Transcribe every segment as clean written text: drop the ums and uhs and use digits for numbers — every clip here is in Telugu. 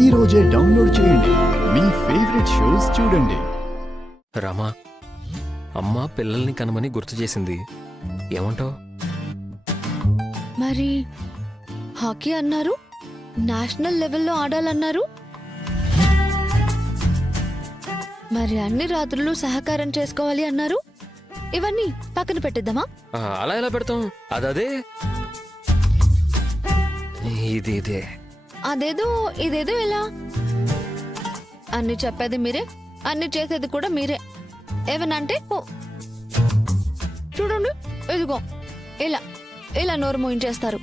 ఈ రోజే డౌన్లోడ్ చేయండి. మీ ఫేవరెట్ షోస్ చూడండి. రామా, అమ్మ పిల్లల్ని కనమని గుర్తు చేసింది. ఏమంటావు? మరి హాకీ అన్నారు, నేషనల్ లెవెల్లో ఆడాలన్నారు. మరి అన్ని రాత్రులు సహకారం చేసుకోవాలి అన్నారు. ఇవన్నీ పక్కన పెట్టేద్దామా? అలా ఎలా పెడతాం? అదే ఇదే అదేదో ఇదేదో ఎలా? అన్ని చెప్పేది మీరే, అన్ని చేసేది కూడా మీరే. ఏమనంటే చూడండి, ఇదిగో ఇలా ఇలా నోరు మోయించేస్తారు.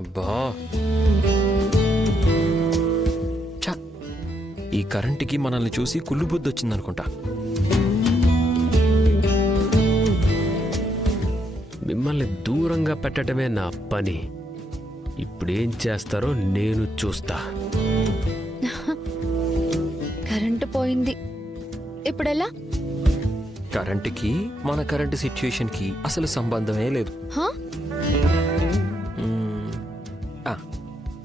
అబ్బా, ఈ కరెంటుకి మనల్ని చూసి కుళ్ళు బుద్ధి వచ్చిందనుకుంటా. మిమ్మల్ని దూరంగా పెట్టడమే నా పని. ఇప్పుడేం చేస్తారో నేను చూస్తా. కరెంటు పోయింది, ఇప్పుడెలా? కరెంటుకి మన కరెంటు సిచ్యుయేషన్కి అసలు సంబంధమే లేదు. హా?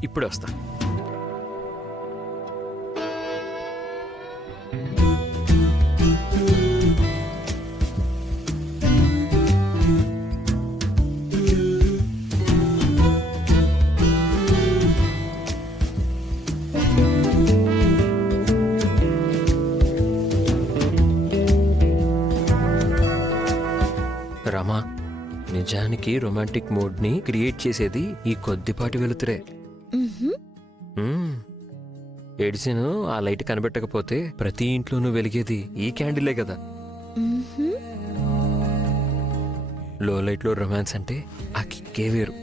ఇప్పుడు వస్తా. రమా, నిజానికి రొమాంటిక్ మూడ్ని క్రియేట్ చేసేది ఈ కొద్దిపాటి వెలుతురే. ఎడిసిన్ ఆ లైట్ కనిపెట్టకపోతే ప్రతి ఇంట్లోనూ వెలిగేది ఈ క్యాండిలే కదా. లో లైట్ లో రొమాన్స్ అంటే ఆ కిక్కే వేరు.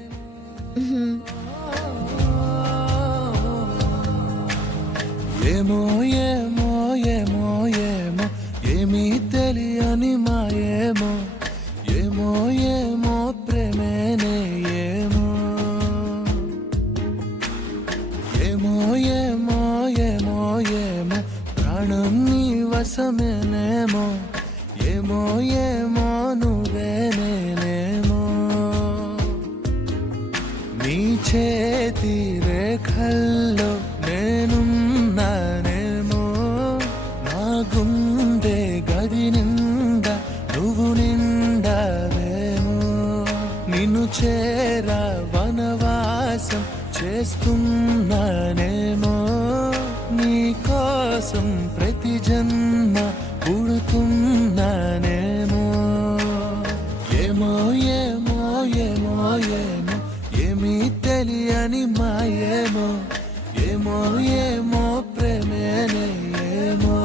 ఏమో ఏమో ఏమో ఏమో ఏమీ తెలియని మాయేమో, ఏమో ఏమో ప్రేమేనే ఏమో, ఏమో ఏమో ఏమో ఏమో ప్రాణం నీ వశమేనేమో, ఏమో ఏమో నువ్వే నేనేమో, నీ చేతి రేఖల్లో నేనున్నానేమో, నా గుండె గది నిండా నువ్వు నిండావేమో, నిన్ను చేరా వనవాసం చేస్తున్నానేమో, నీ కోసం ప్రతి జన్మ పుడుతున్నానేమో, ఏమో ఏమో ఏమో ఏమో ఏమీ తెలియని మాయేమో, ఏమో ఏమో ప్రేమేనే ఏమో.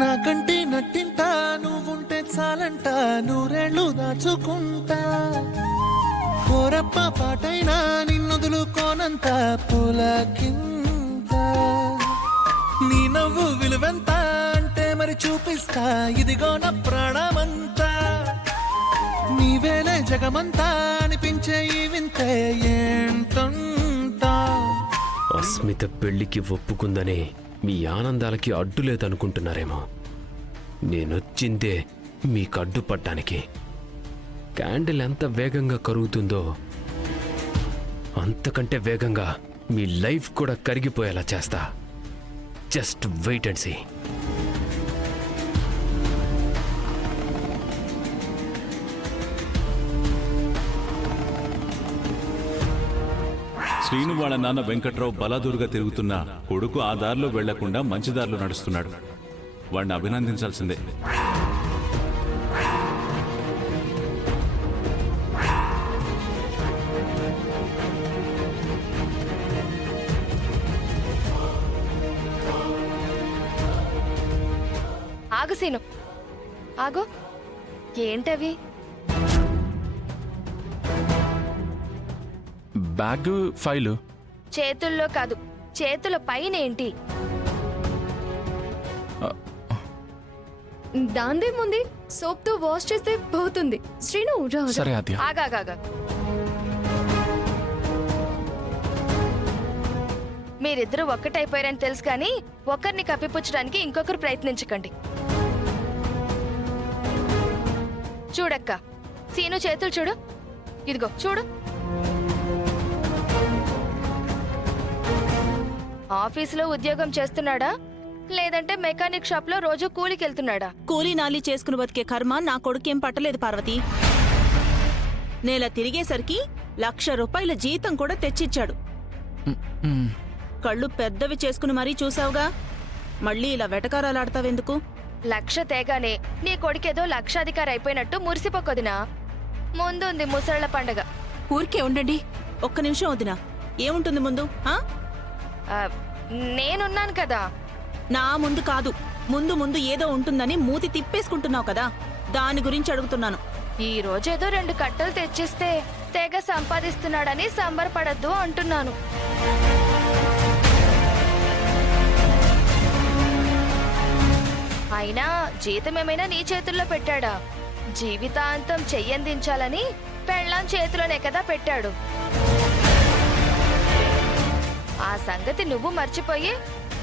నాకంటే నట్టింట నువ్వుంటే చాలంట, నూరేళ్ళు దాచుకుంటా, కోరప్ప పాటైనా నిన్నుదులుకోనంత పులకింత, నీ నువ్వు విలువెంత అంటే మరి చూపిస్తా ఇదిగో నా ప్రాణమంతా నీవేలే జగమంతా అనిపించే ఈ వింతే ఏంటంతా అస్మిత పెళ్లికి ఒప్పుకుందనే మీ ఆనందాలకి అడ్డు లేదనుకుంటున్నారేమో నేనొచ్చిందే మీకు అడ్డుపడ్డానికి క్యాండిల్ ఎంత వేగంగా కరుగుతుందో అంతకంటే వేగంగా మీ లైఫ్ కూడా కరిగిపోయేలా చేస్తా just wait and see Srinu వాళ్ళ నాన్న వెంకట్రావు బలాదూరుగా తిరుగుతున్నా కొడుకు ఆ దారిలో వెళ్లకుండా మంచి దారిలో నడుస్తున్నాడు. వాడిని అభినందించాల్సిందే. ఆగు సీను, ఆగు. ఏంటవి? Bag, file. చేతుల్లో కాదు, చేతుల పైన ఏంటి? దాందేముంది, సోప్ తో వాష్ చేస్తే పోతుంది. శ్రీను రా. సరే ఆద్య. ఆగాగా, మీరిద్దరూ ఒక్కటైపోయారని తెలుసు కానీ ఒకరిని కప్పిపుచ్చడానికి ఇంకొకరు ప్రయత్నించకండి. చూడక్క, సీను చేతులు చూడు, ఇదిగో చూడు. ఆఫీసులో ఉద్యోగం చేస్తున్నాడా లేదంటే మెకానిక్ షాప్ లో రోజు కూలికి వెళ్తున్నాడా? కూలీ నాలి చేసుకుని బతికే కర్మ నా కొడుకేం పట్టలేదు పార్వతి. నెల తిరిగేసరికి 1,00,000 రూపాయల జీతం కూడా తెచ్చిచ్చాడు. కళ్ళు పెద్దవి చేసుకుని మరీ చూసావుగా, మళ్ళీ ఇలా వెటకారాలాడతావెందుకు? 1,00,000 తేగానే నీ కొడుకేదో లక్షాధికారి అయిపోయినట్టు మురిసిపోకొదినా. ముందుంది ముసళ్ళ పండగ. ఊరికే ఉండండి. ఒక్క నిమిషం వదినా. ఏముంటుంది ముందు? ఆ, నేనున్నాను కదా. నా ముందు కాదు, ముందు ముందు ఏదో ఉంటుందని మూతి తిప్పేసుకుంటున్నావు కదా, దాని గురించి అడుగుతున్నాను. ఈ రోజేదో 2 కట్టలు తెచ్చిస్తే తెగ సంపాదిస్తున్నాడని సంబరపడద్దు అంటున్నాను. అయినా జీతమేమైనా నీ చేతుల్లో పెట్టాడా? జీవితాంతం చెయ్యందించాలని పెళ్ళాం చేతిలోనే కదా పెట్టాడు. ఆ సంగతి నువ్వు మర్చిపోయి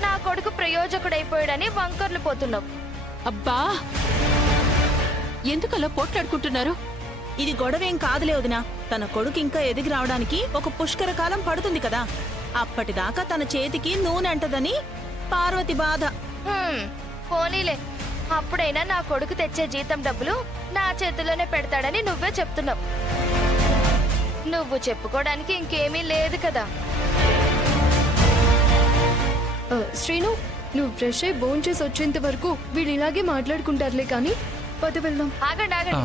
నా కొడుకు ప్రయోజకుడైపోయాడని వంకర్లు పోతున్నావు. అబ్బా, ఎందుకలా పోట్లాడుకుంటున్నారు? ఇది గొడవేం కాదులే వదినా. తన కొడుకు ఇంకా ఎదిగి రావడానికి ఒక పుష్కర కాలం పడుతుంది కదా, అప్పటిదాకా తన చేతికి నూనె అంటదని పార్వతి బాధ. పోనీలే, అప్పుడైనా నా కొడుకు తెచ్చే జీతం డబ్బులు నా చేతుల్లోనే పెడతాడని నువ్వే చెప్తున్నావు. నువ్వు చెప్పుకోవడానికి ఇంకేమీ లేదు కదా. శ్రీను, నువ్వు ఫ్రెష్ అయి భోంచేసి వచ్చేంత వరకు వీళ్ళు ఇలాగే మాట్లాడుకుంటారులే కానీ పద వెళ్దాం. ఆగండి ఆగండి.